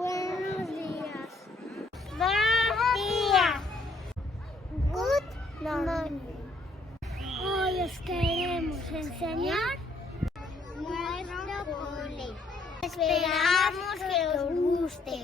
Buenos días. Buen día. Good morning. Hoy os queremos enseñar nuestro cole. Esperamos que os guste.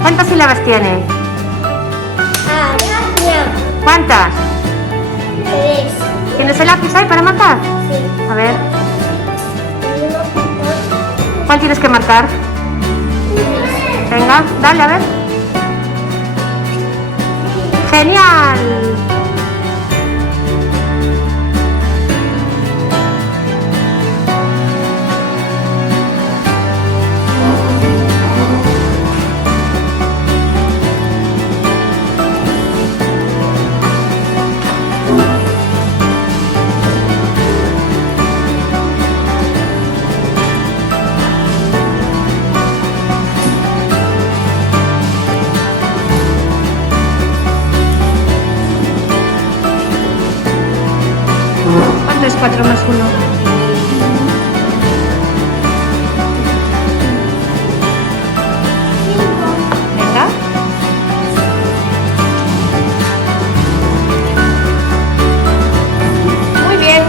¿Cuántas sílabas tiene? ¿Cuántas? 3. ¿Tienes el lápiz ahí para marcar? Sí. A ver. ¿Cuál tienes que marcar? Venga, dale, a ver. ¡Genial! ¿Cuánto es 4 más 1? Venga. Muy bien.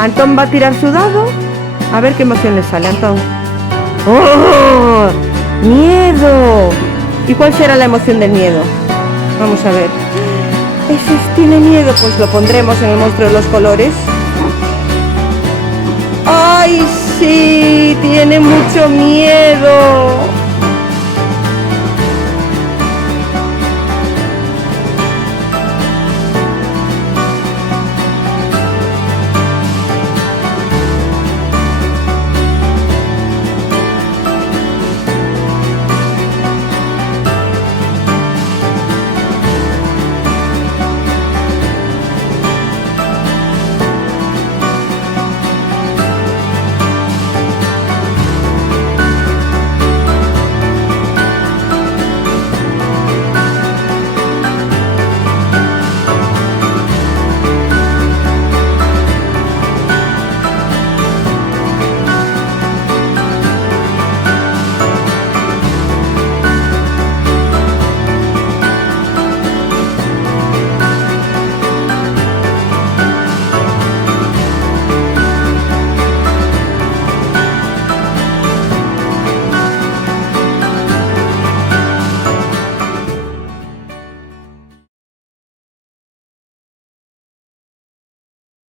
Antón va a tirar su dado. A ver qué emoción le sale, Antón. ¡Oh! ¡Miedo! ¿Y cuál será la emoción del miedo? Vamos a ver. ¿Ese tiene miedo? Pues lo pondremos en el monstruo de los colores. ¡Ay, sí! ¡Tiene mucho miedo!